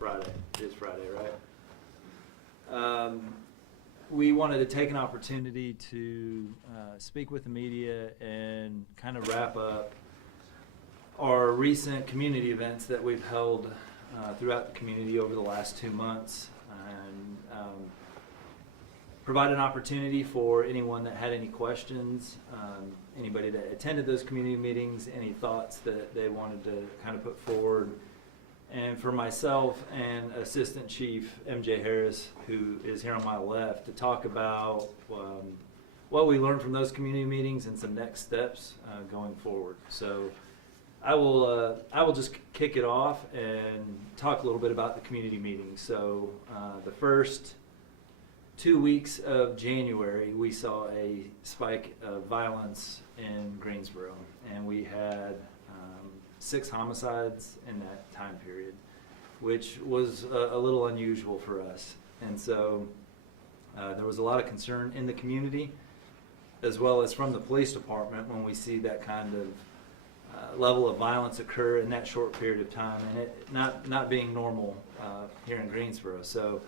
Friday. It is Friday, right? We wanted to take an opportunity to speak with the media and kind of wrap up our recent community events that we've held throughout the community over the last 2 months, and provide an opportunity for anyone that had any questions, anybody that attended those community meetings, any thoughts that they wanted to kind of put forward. And for myself and Assistant Chief MJ Harris, who is here on my left, to talk about what we learned from those community meetings and some next steps going forward. So I will just kick it off and talk a little bit about the community meetings. So the first 2 weeks of January, we saw a spike of violence in Greensboro, and we had 6 homicides in that time period, which was a little unusual for us. And so there was a lot of concern in the community, as well as from the police department, when we see that kind of level of violence occur in that short period of time, and it not being normal here in Greensboro. So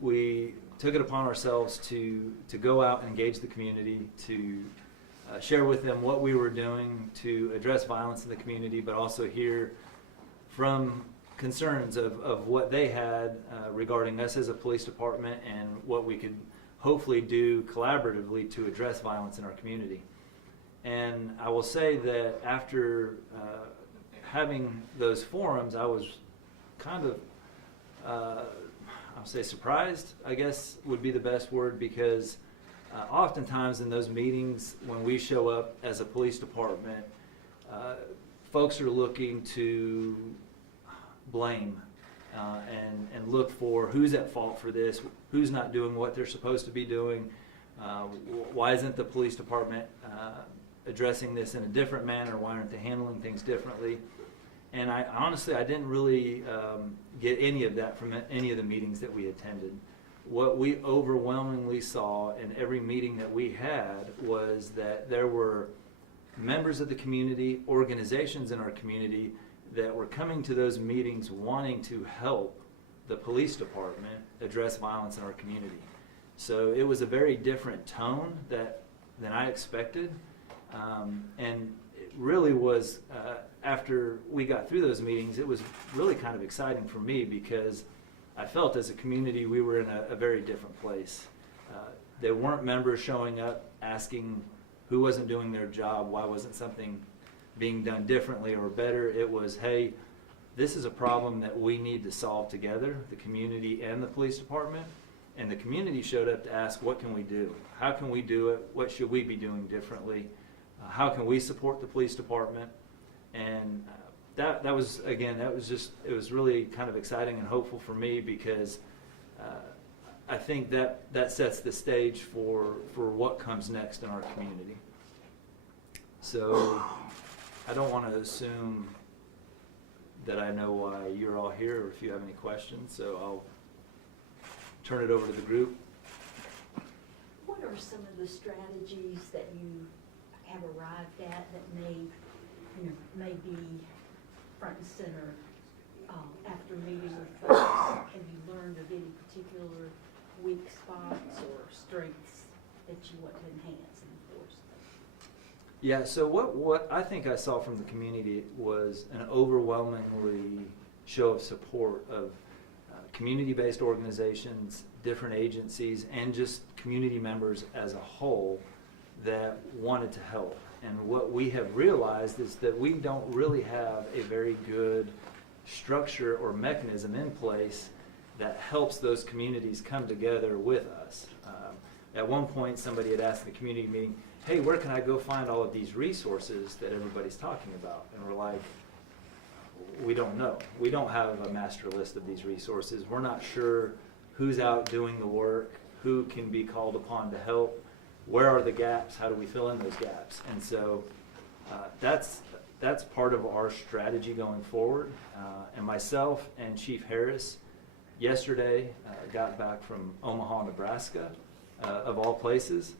we took it upon ourselves to go out and engage the community, to share with them what we were doing to address violence in the community, but also hear from concerns of what they had regarding us as a police department and what we could hopefully do collaboratively to address violence in our community. And I will say that after having those forums, I was kind of, I'll say surprised, I guess would be the best word, because oftentimes in those meetings, when we show up as a police department, folks are looking to blame and look for who's at fault for this, who's not doing what they're supposed to be doing, why isn't the police department addressing this in a different manner, why aren't they handling things differently? And I honestly didn't really get any of that from any of the meetings that we attended. What we overwhelmingly saw in every meeting that we had was that there were members of the community, organizations in our community that were coming to those meetings wanting to help the police department address violence in our community. So it was a very different tone than I expected, and it really was, after we got through those meetings, it was really kind of exciting for me, because I felt as a community we were in a very different place. There weren't members showing up asking who wasn't doing their job, why wasn't something being done differently or better. It was, hey, this is a problem that we need to solve together, the community and the police department. And the community showed up to ask, what can we do? How can we do it? What should we be doing differently? How can we support the police department? And that was, again, it was really kind of exciting and hopeful for me, because I think that sets the stage for what comes next in our community. So I don't want to assume that I know why you're all here or if you have any questions, so I'll turn it over to the group. What are some of the strategies that you have arrived at that may be front and center after meeting with folks? Have you learned of any particular weak spots or strengths that you want to enhance and enforce? Yeah, so what I think I saw from the community was an overwhelmingly show of support of community-based organizations, different agencies, and just community members as a whole that wanted to help. And what we have realized is that we don't really have a very good structure or mechanism in place that helps those communities come together with us. At one point, somebody had asked in the community meeting, hey, where can I go find all of these resources that everybody's talking about? And we're like, we don't know. We don't have a master list of these resources. We're not sure who's out doing the work, who can be called upon to help, where are the gaps, how do we fill in those gaps? And so that's part of our strategy going forward. And myself and Chief Harris yesterday got back from Omaha, Nebraska, of all places,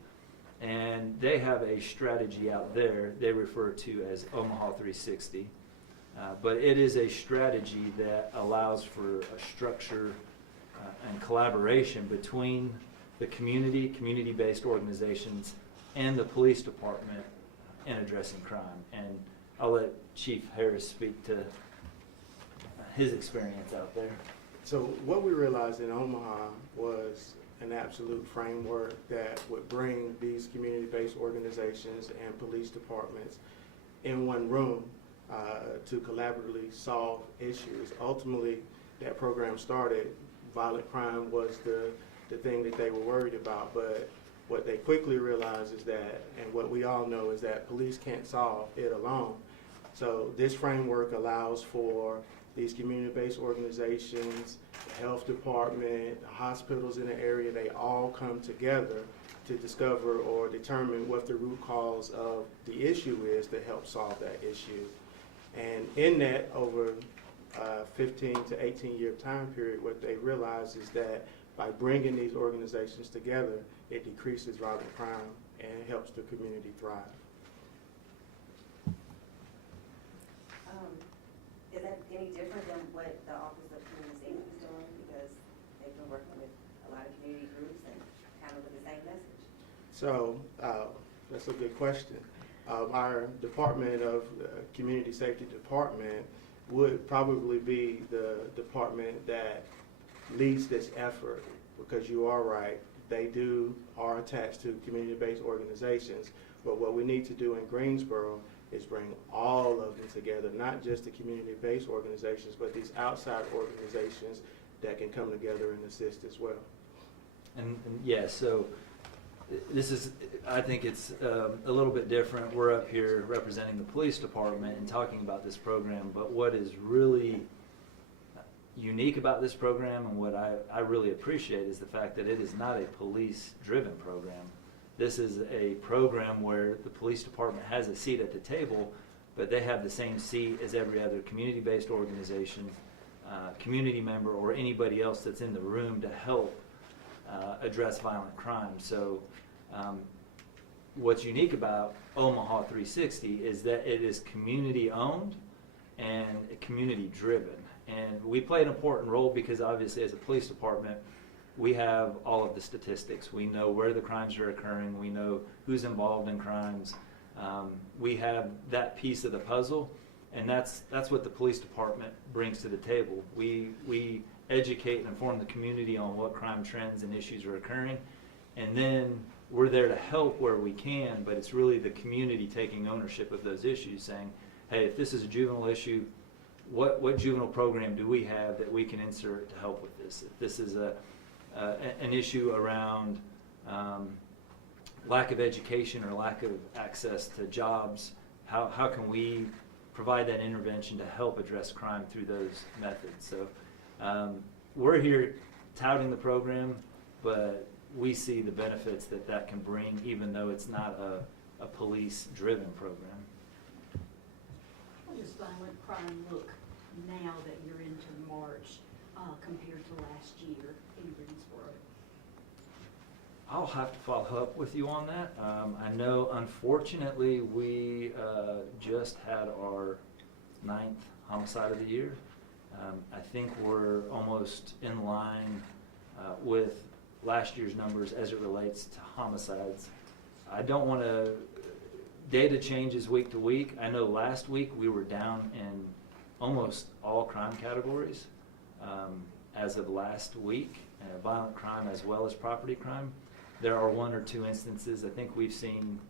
and they have a strategy out there they refer to as Omaha 360. But it is a strategy that allows for a structure and collaboration between the community-based organizations, and the police department in addressing crime. And I'll let Chief Harris speak to his experience out there. So what we realized in Omaha was an absolute framework that would bring these community-based organizations and police departments in one room to collaboratively solve issues. Ultimately, that program started, violent crime was the thing that they were worried about, but what they quickly realized is that, and what we all know, is that police can't solve it alone. So this framework allows for these community-based organizations, the health department, the hospitals in the area, they all come together to discover or determine what the root cause of the issue is to help solve that issue. And in that, over 15 to 18 year time period, what they realize is that by bringing these organizations together, it decreases violent crime and helps the community thrive. Is that any different than what the Office of Community Safety is doing? Because they've been working with a lot of community groups and kind of with the same message. So that's a good question. Our Department of Community Safety Department would probably be the department that leads this effort, because you are right, they are attached to community-based organizations, but what we need to do in Greensboro is bring all of them together, not just the community-based organizations, but these outside organizations that can come together and assist as well. And yeah, so this is, I think it's a little bit different. We're up here representing the police department and talking about this program, but what is really unique about this program and what I really appreciate is the fact that it is not a police-driven program. This is a program where the police department has a seat at the table, but they have the same seat as every other community-based organization, community member, or anybody else that's in the room to help address violent crime. So what's unique about Omaha 360 is that it is community-owned and community-driven. And we play an important role because obviously as a police department, we have all of the statistics. We know where the crimes are occurring. We know who's involved in crimes. We have that piece of the puzzle, and that's what the police department brings to the table. We educate and inform the community on what crime trends and issues are occurring, and then we're there to help where we can, but it's really the community taking ownership of those issues, saying, hey, if this is a juvenile issue, what juvenile program do we have that we can insert to help with this? If this is an issue around lack of education or lack of access to jobs, how can we provide that intervention to help address crime through those methods? So we're here touting the program, but we see the benefits that can bring, even though it's not a police-driven program. How does violent crime look now that you're into March compared to last year in Greensboro? I'll have to follow up with you on that. I know, unfortunately, we just had our 9th homicide of the year. I think we're almost in line with last year's numbers as it relates to homicides. I don't want to, data changes week to week. I know last week we were down in almost all crime categories as of last week, violent crime as well as property crime. There are 1 or 2 instances. I think we've seen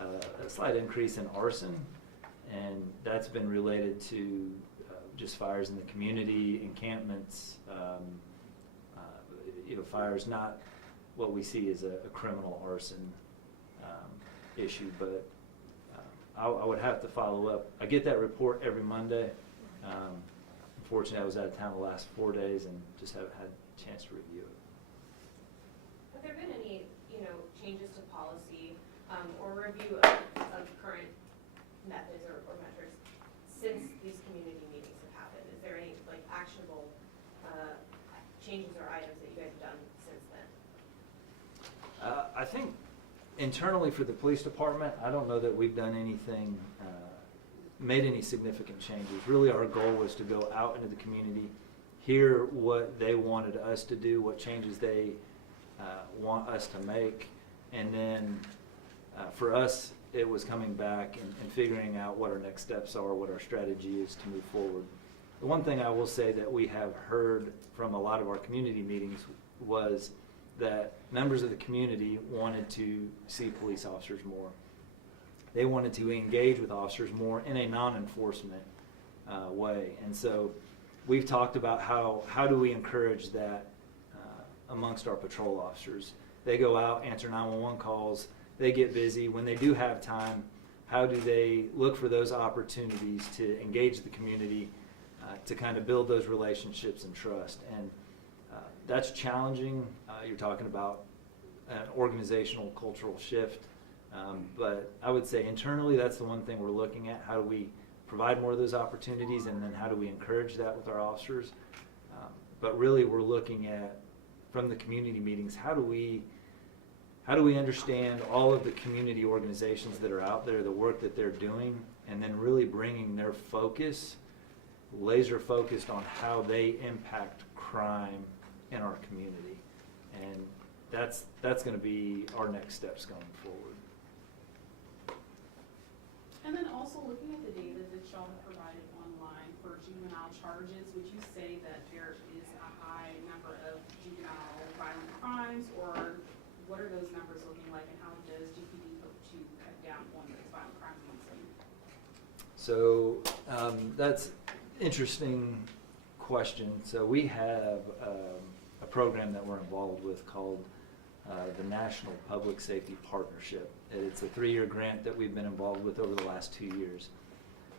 a slight increase in arson, and that's been related to just fires in the community, encampments, fires, not what we see as a criminal arson issue, but I would have to follow up. I get that report every Monday. Unfortunately, I was out of town the last 4 days and just haven't had a chance to review it. Have there been any, changes to policy or review of current methods or measures since these community meetings have happened? Is there any actionable changes or items that you guys have done since then? I think internally for the police department, I don't know that we've done anything made any significant changes. Really, our goal was to go out into the community, hear what they wanted us to do, what changes they want us to make, and then for us, it was coming back and figuring out what our next steps are, what our strategy is to move forward. The one thing I will say that we have heard from a lot of our community meetings was that members of the community wanted to see police officers more. They wanted to engage with officers more in a non-enforcement way. And so we've talked about how do we encourage that amongst our patrol officers. They go out, answer 911 calls, they get busy. When they do have time, how do they look for those opportunities to engage the community, to kind of build those relationships and trust? And that's challenging. You're talking about an organizational cultural shift. But I would say internally, that's the one thing we're looking at. How do we provide more of those opportunities, and then how do we encourage that with our officers? But really, we're looking at, from the community meetings, how do we understand all of the community organizations that are out there, the work that they're doing, and then really bringing their focus, laser focused on how they impact crime in our community. And that's going to be our next steps going forward. And then also looking at the data that y'all have provided online for juvenile charges, would you say that there is a high number of juvenile violent crimes, or what are those numbers looking like, and how does GPD hope to cut down on those violent crimes amongst them? So that's interesting question. So we have a program that we're involved with called the National Public Safety Partnership. It's a 3-year grant that we've been involved with over the last 2 years.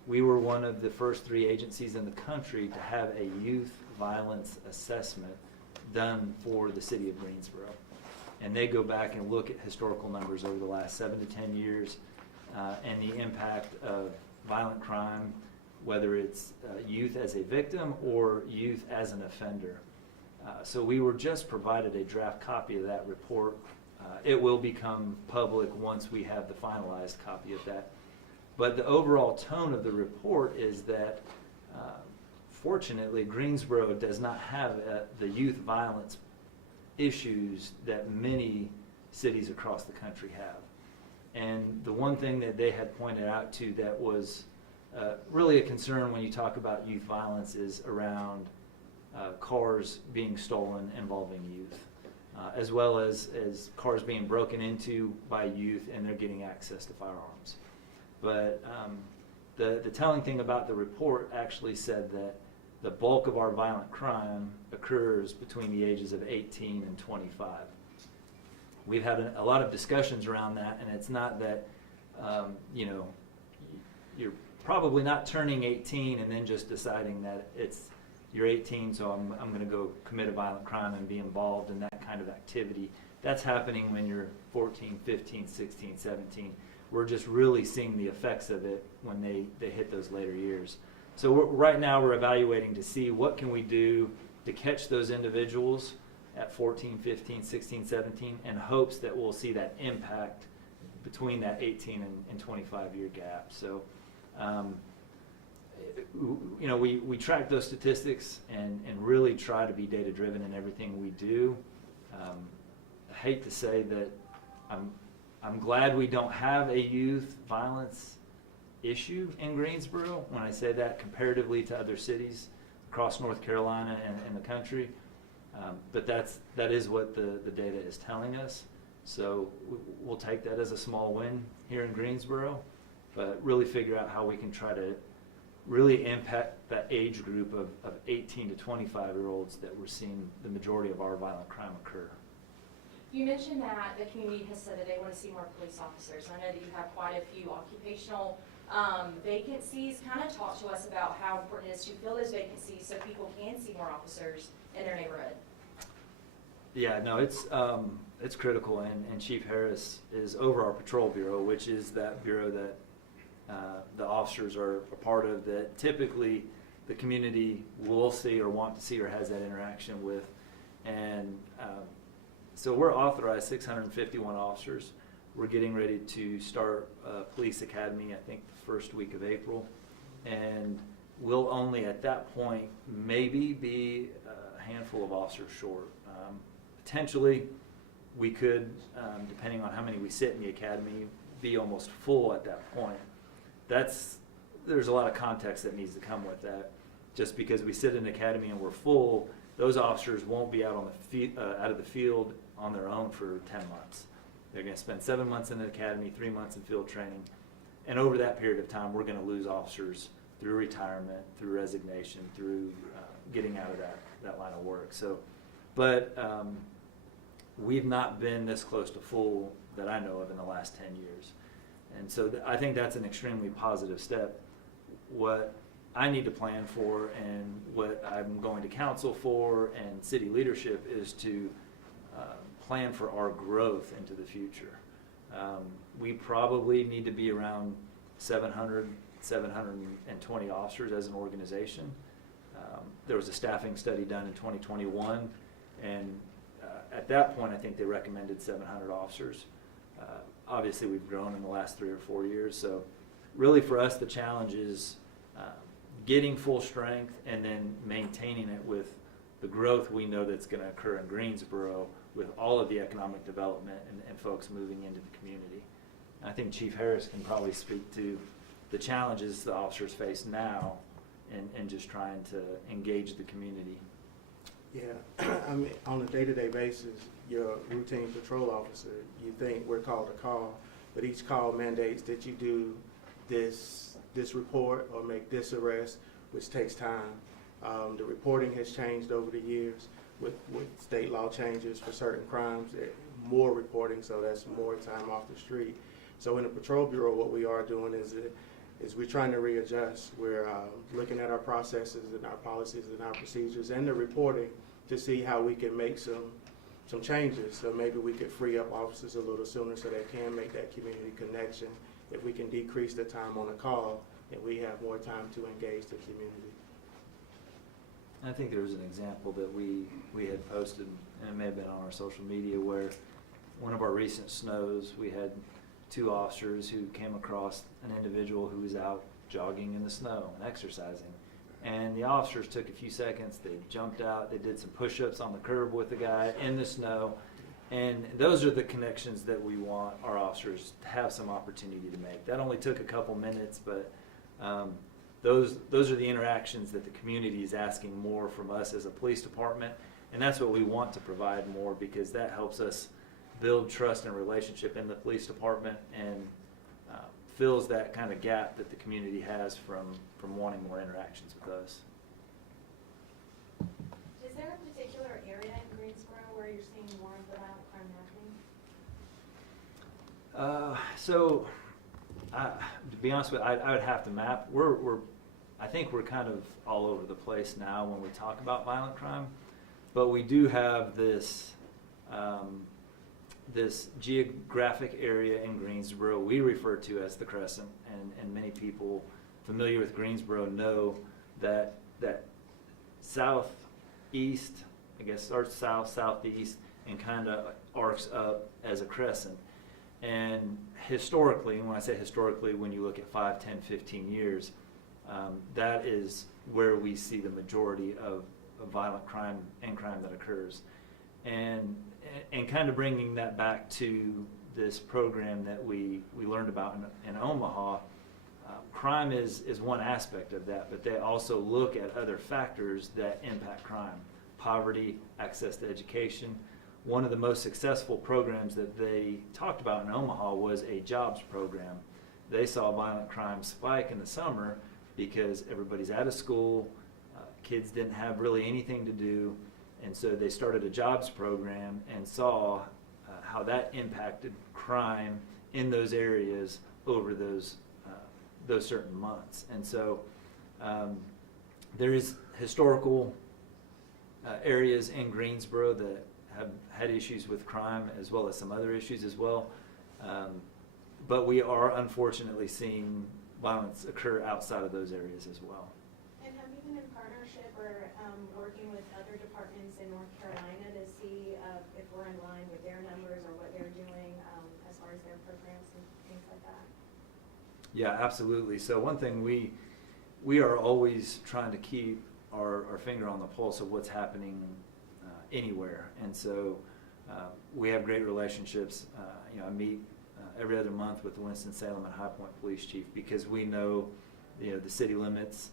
We were one of the first 3 agencies in the country to have a youth violence assessment done for the city of Greensboro. And they go back and look at historical numbers over the last 7 to 10 years and the impact of violent crime, whether it's youth as a victim or youth as an offender. So we were just provided a draft copy of that report. It will become public once we have the finalized copy of that. But the overall tone of the report is that, fortunately, Greensboro does not have the youth violence issues that many cities across the country have. And the one thing that they had pointed out to that was really a concern when you talk about youth violence is around cars being stolen involving youth, as well as cars being broken into by youth and they're getting access to firearms. But the telling thing about the report actually said that the bulk of our violent crime occurs between the ages of 18 and 25. We've had a lot of discussions around that, and it's not that, you're probably not turning 18 and then just deciding that you're 18, so I'm going to go commit a violent crime and be involved in that kind of activity. That's happening when you're 14, 15, 16, 17. We're just really seeing the effects of it when they hit those later years. So right now we're evaluating to see what can we do to catch those individuals at 14, 15, 16, 17 in hopes that we'll see that impact between that 18 and 25 year gap. So, we track those statistics and really try to be data driven in everything we do. I hate to say that I'm glad we don't have a youth violence issue in Greensboro when I say that comparatively to other cities across North Carolina and the country. But that is what the data is telling us. So we'll take that as a small win here in Greensboro, but really figure out how we can try to really impact that age group of 18 to 25-year-olds that we're seeing the majority of our violent crime occur. You mentioned that the community has said that they want to see more police officers. I know that you have quite a few occupational vacancies. Kind of talk to us about how important it is to fill those vacancies so people can see more officers in their neighborhood. Yeah, no, it's critical, and Chief Harris is over our patrol bureau, which is that bureau that the officers are a part of, that typically the community will see or want to see or has that interaction with. And so we're authorized 651 officers. We're getting ready to start Police Academy, I think the first week of April. and we'll only at that point maybe be a handful of officers short. Potentially, we could, depending on how many we sit in the academy, be almost full at that point. There's a lot of context that needs to come with that. Just because we sit in an academy and we're full, those officers won't be out out of the field on their own for 10 months. They're going to spend 7 months in the academy, 3 months in field training, and over that period of time, we're going to lose officers through retirement, through resignation, through getting out of that line of work. So, but we've not been this close to full that I know of in the last 10 years. And so I think that's an extremely positive step. What I need to plan for and what I'm going to council for and city leadership is to plan for our growth into the future. We probably need to be around 700, 720 officers as an organization. There was a staffing study done in 2021, and at that point I think they recommended 700 officers. Obviously we've grown in the last 3 or 4 years, so really for us the challenge is getting full strength and then maintaining it with the growth we know that's going to occur in Greensboro with all of the economic development and folks moving into the community. I think Chief Harris can probably speak to the challenges the officers face now and just trying to engage the community. Yeah, I mean, on a day-to-day basis, your routine patrol officer, you think we're called a call, but each call mandates that you do this report or make this arrest, which takes time. The reporting has changed over the years with state law changes for certain crimes, more reporting, so that's more time off the street. So in the Patrol Bureau, what we are doing is we're trying to readjust. We're looking at our processes and our policies and our procedures and the reporting to see how we can make some changes. So maybe we could free up officers a little sooner so they can make that community connection. If we can decrease the time on a call, and we have more time to engage the community. I think there was an example that we had posted, and it may have been on our social media, where one of our recent snows, we had 2 officers who came across an individual who was out jogging in the snow and exercising. And the officers took a few seconds, they jumped out, they did some push-ups on the curb with the guy in the snow. And those are the connections that we want our officers to have some opportunity to make. That only took a couple minutes, but those are the interactions that the community is asking more from us as a police department. And that's what we want to provide more, because that helps us build trust and relationship in the police department and fills that kind of gap that the community has from wanting more interactions with us. Is there a particular area in Greensboro where you're seeing more of the violent crime happening? To be honest with you, I would have to map. I think we're kind of all over the place now when we talk about violent crime, but we do have this geographic area in Greensboro we refer to as the Crescent, and many people familiar with Greensboro know that southeast, I guess, starts south, southeast, and kind of arcs up as a crescent. And historically, and when I say historically, when you look at 5, 10, 15 years, that is where we see the majority of violent crime and crime that occurs. And kind of bringing that back to this program that we learned about in Omaha, crime is one aspect of that, but they also look at other factors that impact crime: poverty, access to education. One of the most successful programs that they talked about in Omaha was a jobs program. They saw violent crime spike in the summer because everybody's out of school, kids didn't have really anything to do, and so they started a jobs program and saw how that impacted crime in those areas over those certain months. And so there is historical areas in Greensboro that have had issues with crime, as well as some other issues as well. But we are unfortunately seeing violence occur outside of those areas as well. And have you been in partnership or working with other departments in North Carolina to see if we're in line with their numbers or what they're doing as far as their programs and things like that? Yeah, absolutely. So one thing we we are always trying to keep our finger on the pulse of what's happening anywhere. And so we have great relationships. I meet every other month with the Winston-Salem and High Point Police Chief, because we know, the city limits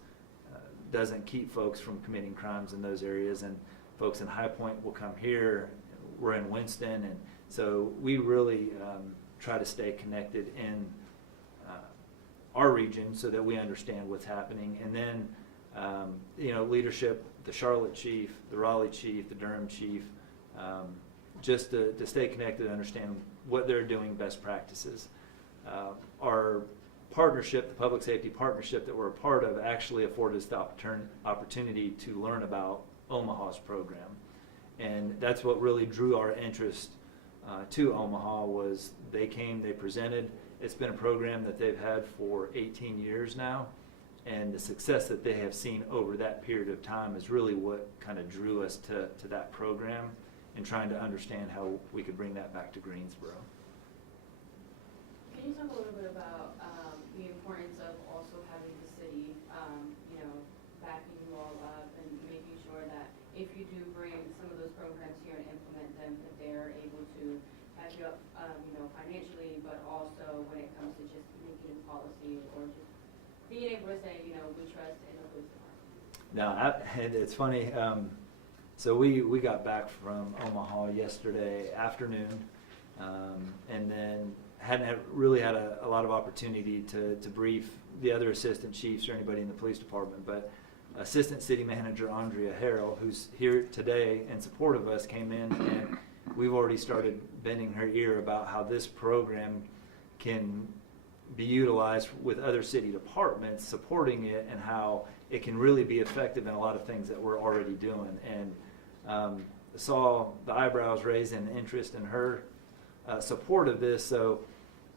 doesn't keep folks from committing crimes in those areas, and folks in High Point will come here. We're in Winston, and so we really try to stay connected in our region so that we understand what's happening. And then leadership, the Charlotte chief, the Raleigh chief, the Durham chief, just to stay connected and understand what they're doing, best practices. Our partnership, the public safety partnership that we're a part of, actually afforded us the opportunity to learn about Omaha's program. And that's what really drew our interest to Omaha. Was they came, they presented. It's been a program that they've had for 18 years now, and the success that they have seen over that period of time is really what kind of drew us to that program, and trying to understand how we could bring that back to Greensboro. Can you talk a little bit about the importance of also having the city, backing you all up and making sure that if you do bring some of those programs here and implement them, that they're able to back you up, financially, but also when it comes to just making policy or just being able to say, we trust in the police department. Now, and it's funny. So we got back from Omaha yesterday afternoon, and then hadn't really had a lot of opportunity to brief the other assistant chiefs or anybody in the police department. But Assistant City Manager Andrea Harrell, who's here today in support of us, came in, and we've already started bending her ear about how this program can be utilized with other city departments supporting it, and how it can really be effective in a lot of things that we're already doing. And saw the eyebrows raise in interest in her support of this. So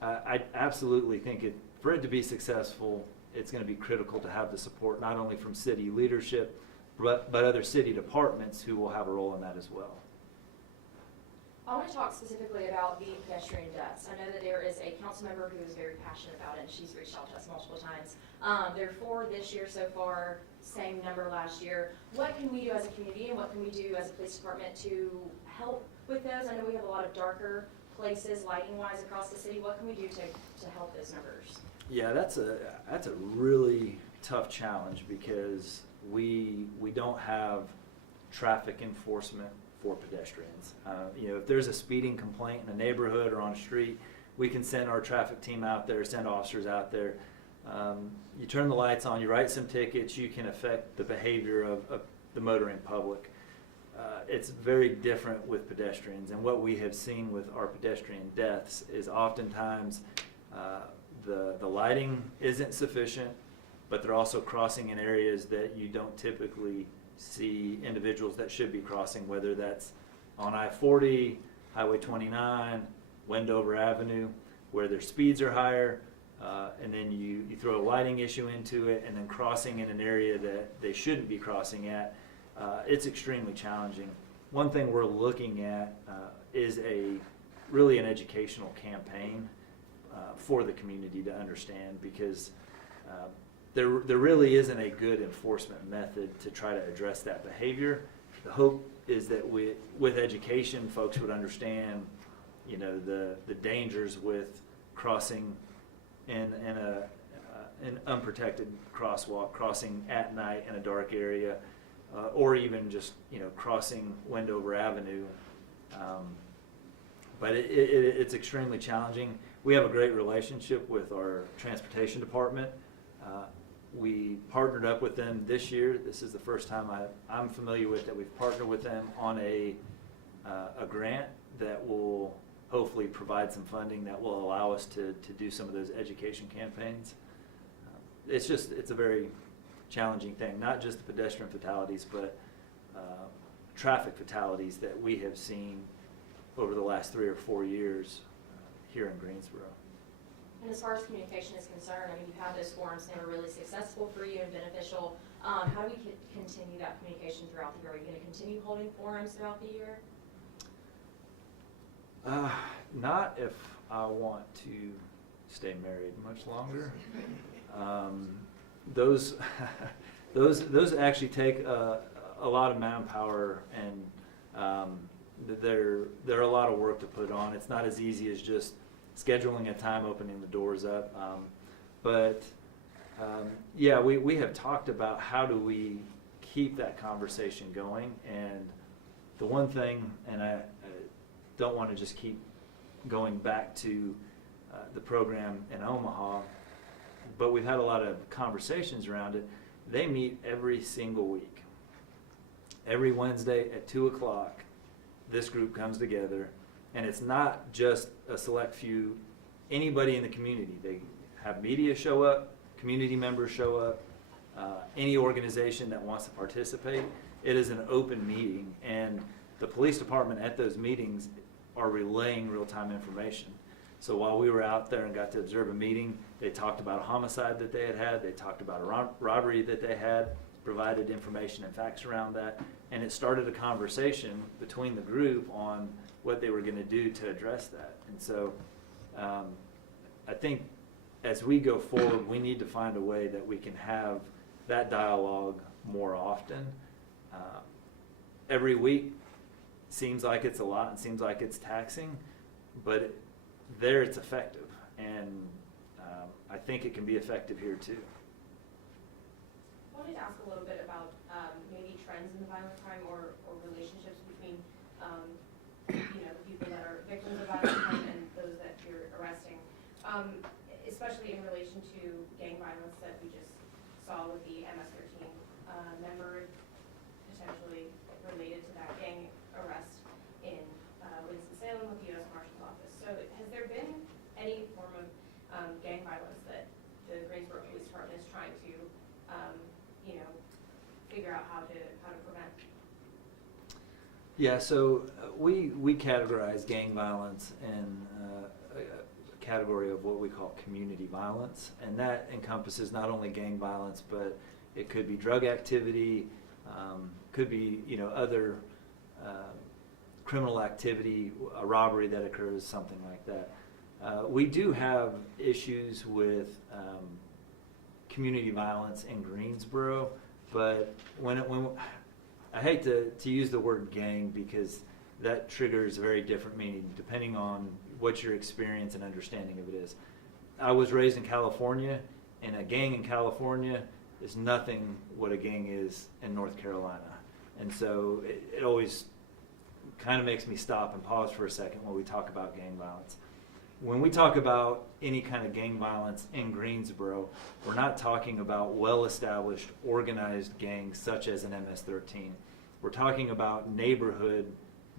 I absolutely think for it to be successful, it's going to be critical to have the support not only from city leadership, but other city departments who will have a role in that as well. I want to talk specifically about the pedestrian deaths. I know that there is a council member who is very passionate about it, and she's reached out to us multiple times. There are 4 this year so far, same number last year. What can we do as a community, and what can we do as a police department to help with those? I know we have a lot of darker places lighting-wise across the city. What can we do to help those numbers? Yeah, that's a really tough challenge, because we don't have traffic enforcement for pedestrians. If there's a speeding complaint in a neighborhood or on a street, we can send our traffic team out there, send officers out there. You turn the lights on, you write some tickets, you can affect the behavior of the motoring public. It's very different with pedestrians, and what we have seen with our pedestrian deaths is oftentimes the lighting isn't sufficient, but they're also crossing in areas that you don't typically see individuals that should be crossing, whether that's on I-40, Highway 29, Wendover Avenue, where their speeds are higher, and then you throw a lighting issue into it, and then crossing in an area that they shouldn't be crossing at. It's extremely challenging. One thing we're looking at is really an educational campaign for the community to understand, because there really isn't a good enforcement method to try to address that behavior. The hope is that with education, folks would understand, the dangers with crossing in an unprotected crosswalk, crossing at night in a dark area, or even just crossing Wendover Avenue. But it's extremely challenging. We have a great relationship with our transportation department. We partnered up with them this year. This is the first time I'm familiar with that we've partnered with them on a grant that will hopefully provide some funding that will allow us to do some of those education campaigns. It's a very challenging thing, not just the pedestrian fatalities, but traffic fatalities that we have seen over the last 3 or 4 years here in Greensboro. And as far as communication is concerned, you've had those forums, they were really successful for you and beneficial. How do we continue that communication throughout the year? Are you going to continue holding forums throughout the year? Not if I want to stay married much longer. those those actually take a lot of manpower, and they're a lot of work to put on. It's not as easy as just scheduling a time, opening the doors up. Yeah, we have talked about how do we keep that conversation going, and the one thing, and I don't want to just keep going back to the program in Omaha, but we've had a lot of conversations around it. They meet every single week. Every Wednesday at 2 o'clock, this group comes together, and it's not just a select few, anybody in the community. They have media show up, community members show up, any organization that wants to participate. It is an open meeting, and the police department at those meetings are relaying real-time information. So while we were out there and got to observe a meeting, they talked about a homicide that they had, they talked about a robbery that they had, provided information and facts around that, and it started a conversation between the group on what they were going to do to address that. And so I think as we go forward, we need to find a way that we can have that dialogue more often. Every week seems like it's a lot and seems like it's taxing, but there it's effective, and I think it can be effective here too. I wanted to ask a little bit about maybe trends in the violent crime or relationships between the people that are victims of violent crime and those that you're arresting, especially in relation to gang violence that we just saw with the MS-13 member potentially related to that gang arrest in Winston-Salem with the U.S. Marshal's Office. So has there been any form of gang violence that the Greensboro Police Department is trying to figure out how to prevent? Yeah, so we categorize gang violence in a category of what we call community violence, and that encompasses not only gang violence, but it could be drug activity, could be other criminal activity, a robbery that occurs, something like that. We do have issues with community violence in Greensboro, but when I hate to use the word gang, because that triggers a very different meaning depending on what your experience and understanding of it is. I was raised in California, and a gang in California is nothing what a gang is in North Carolina. And so it always kind of makes me stop and pause for a second when we talk about gang violence. When we talk about any kind of gang violence in Greensboro, we're not talking about well-established, organized gangs such as an MS-13. We're talking about neighborhood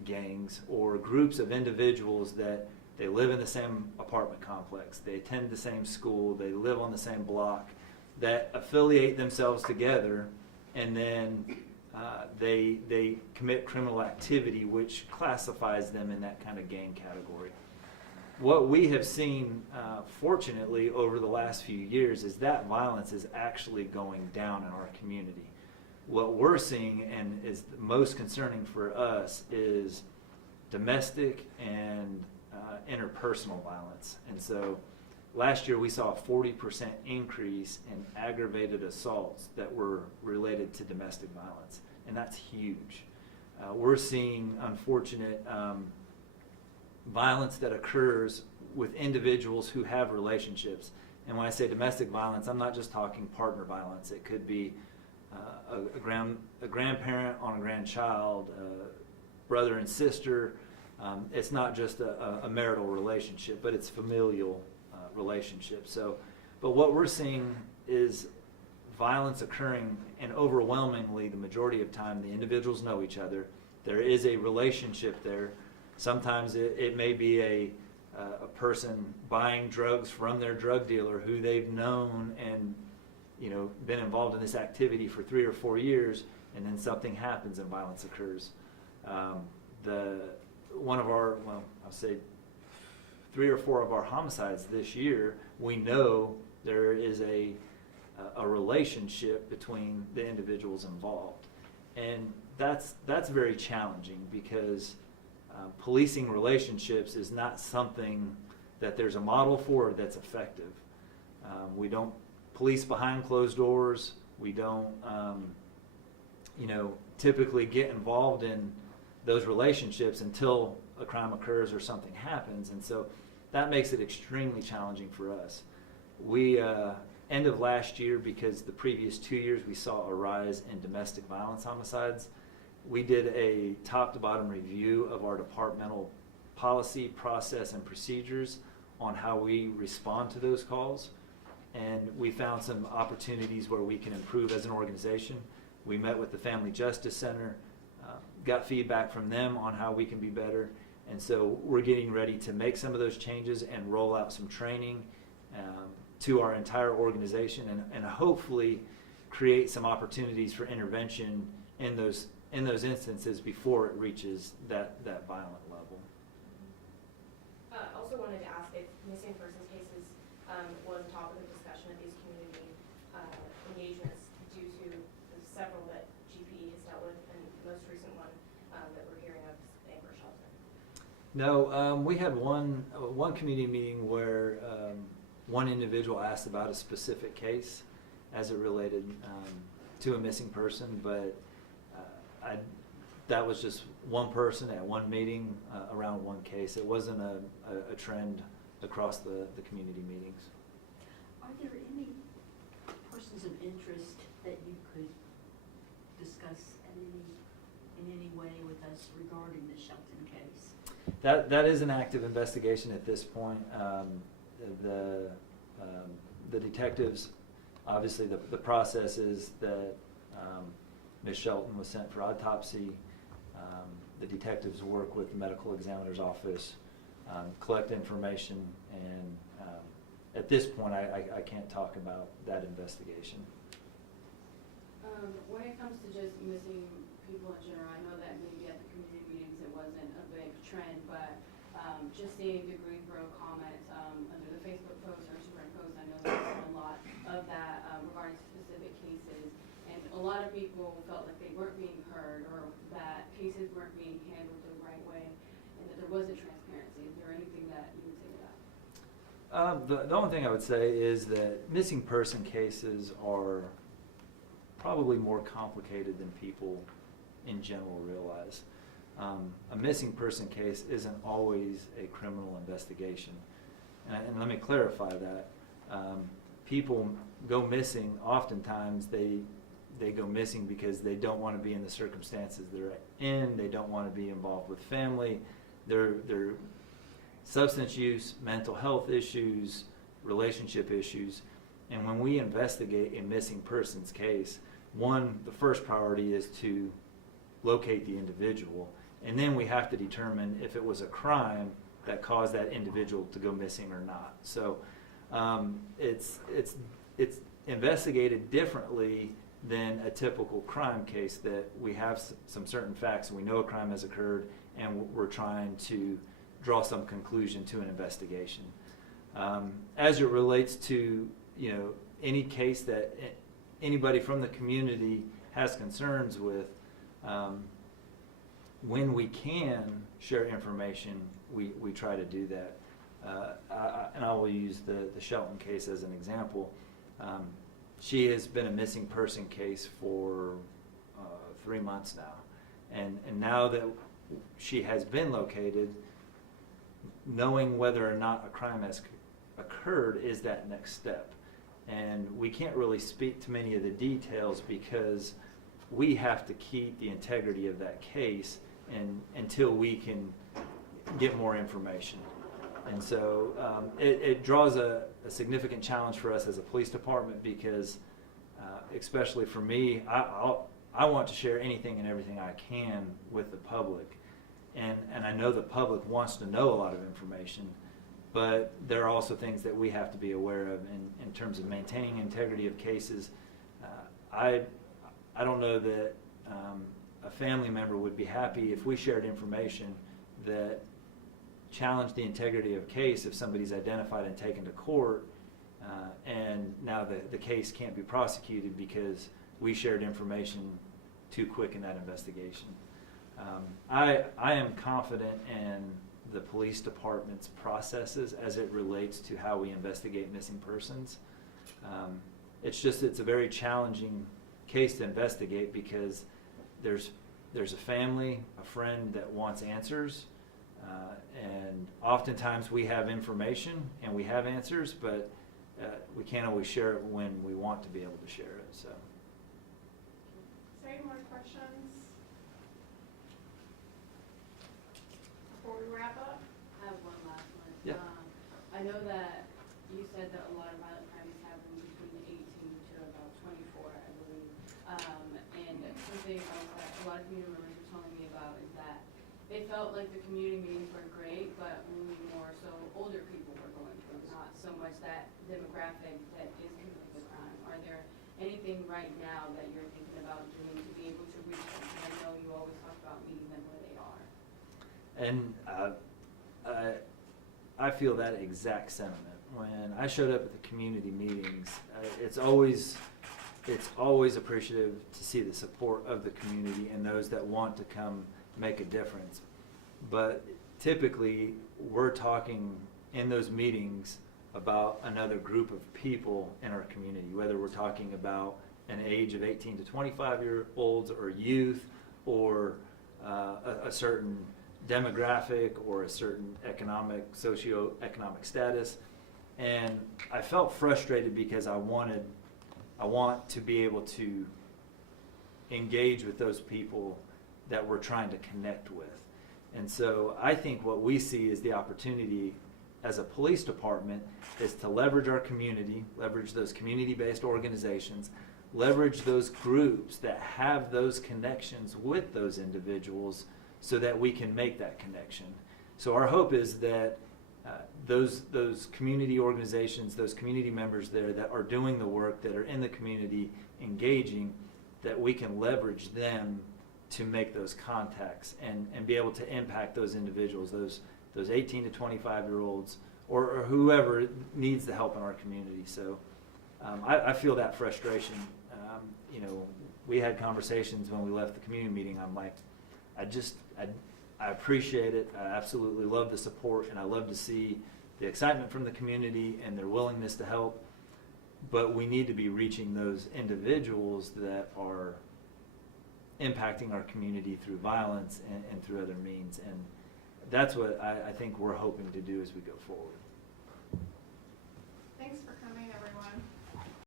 gangs or groups of individuals that they live in the same apartment complex, they attend the same school, they live on the same block, that affiliate themselves together, and then they commit criminal activity which classifies them in that kind of gang category. What we have seen, fortunately, over the last few years is that violence is actually going down in our community. What we're seeing, and is the most concerning for us, is domestic and interpersonal violence. And so last year we saw a 40% increase in aggravated assaults that were related to domestic violence, and that's huge. We're seeing unfortunate violence that occurs with individuals who have relationships. And when I say domestic violence, I'm not just talking partner violence. It could be a grandparent on a grandchild, brother and sister. It's not just a marital relationship, but it's familial relationship. But what we're seeing is violence occurring, and overwhelmingly, the majority of time, the individuals know each other. There is a relationship there. Sometimes it may be a person buying drugs from their drug dealer who they've known and been involved in this activity for 3 or 4 years, and then something happens and violence occurs. One of our, I'll say 3 or 4 of our homicides this year, we know there is a relationship between the individuals involved, and that's very challenging because policing relationships is not something that there's a model for that's effective. We don't police behind closed doors. We don't, typically get involved in those relationships until a crime occurs or something happens. And so that makes it extremely challenging for us. We, end of last year, because the previous 2 years we saw a rise in domestic violence homicides, we did a top to bottom review of our departmental policy, process, and procedures on how we respond to those calls. And we found some opportunities where we can improve as an organization. We met with the Family Justice Center, got feedback from them on how we can be better. And so we're getting ready to make some of those changes and roll out some training to our entire organization, and hopefully create some opportunities for intervention in those instances before it reaches that violent level. Also wanted to ask if missing persons cases was a topic of discussion at these community engagements due to the several that GPE has dealt with, and the most recent one that we're hearing of is the Anchor Shelter. No, we had one community meeting where one individual asked about a specific case as it related to a missing person, but that was just one person at one meeting around one case. It wasn't a trend across the community meetings. Are there any persons of interest that you could discuss in any way with us regarding the Shelton case? That is an active investigation at this point. The detectives, obviously the process is that Ms. Shelton was sent for autopsy. The detectives work with the medical examiner's office, collect information, and at this point I can't talk about that investigation. When it comes to just missing people in general, I know that maybe at the community meetings it wasn't a big trend, but just seeing the Greensboro comments under the Facebook post or Instagram post, I know there's been a lot of that regarding specific cases, and a lot of people felt like they weren't being heard or that cases weren't being handled the right way and that there wasn't transparency. Is there anything that you would say to that? The only thing I would say is that missing person cases are probably more complicated than people in general realize. A missing person case isn't always a criminal investigation. And let me clarify that. People go missing, oftentimes they go missing because they don't want to be in the circumstances they're in, they don't want to be involved with family, they're substance use, mental health issues, relationship issues. And when we investigate a missing persons case, the first priority is to locate the individual, and then we have to determine if it was a crime that caused that individual to go missing or not. So it's investigated differently than a typical crime case, that we have some certain facts and we know a crime has occurred and we're trying to draw some conclusion to an investigation. As it relates to any case that anybody from the community has concerns with, when we can share information, we try to do that. And I will use the Shelton case as an example. She has been a missing person case for 3 months now. And now that she has been located, knowing whether or not a crime has occurred is that next step. And we can't really speak to many of the details because we have to keep the integrity of that case until we can get more information. And so it draws a significant challenge for us as a police department because, especially for me, I want to share anything and everything I can with the public. And I know the public wants to know a lot of information, but there are also things that we have to be aware of in terms of maintaining integrity of cases. I don't know that a family member would be happy if we shared information that challenged the integrity of a case if somebody's identified and taken to court and now the case can't be prosecuted because we shared information too quick in that investigation. I am confident in the police department's processes as it relates to how we investigate missing persons. it's a very challenging case to investigate because there's a family, a friend that wants answers, and oftentimes we have information and we have answers, but we can't always share it when we want to be able to share it. So. Is there any more questions before we wrap up? I have one last one. Yeah. I know that you said that a lot of violent crimes happen between 18 to about 24, I believe. And something else that a lot of community members were telling me about is that they felt like the community meetings were great, but only more so older people were going to them, not so much that demographic that is committing the crime. Are there anything right now that you're thinking about doing to be able to reach them? Because I know you always talk about meeting them where they are. And I feel that exact sentiment. When I showed up at the community meetings, it's always appreciative to see the support of the community and those that want to come make a difference. But typically, we're talking in those meetings about another group of people in our community, whether we're talking about an age of 18 to 25-year-olds or youth or a certain demographic or a certain socioeconomic status. And I felt frustrated because I want to be able to engage with those people that we're trying to connect with. And so I think what we see is the opportunity as a police department is to leverage our community, leverage those community-based organizations, leverage those groups that have those connections with those individuals so that we can make that connection. So our hope is that those community organizations, those community members there that are doing the work, that are in the community engaging, that we can leverage them to make those contacts and be able to impact those individuals, those 18 to 25-year-olds or whoever needs the help in our community. So I feel that frustration. We had conversations when we left the community meeting. I'm like, I appreciate it. I absolutely love the support, and I love to see the excitement from the community and their willingness to help. But we need to be reaching those individuals that are impacting our community through violence and through other means. And that's what I think we're hoping to do as we go forward. Thanks for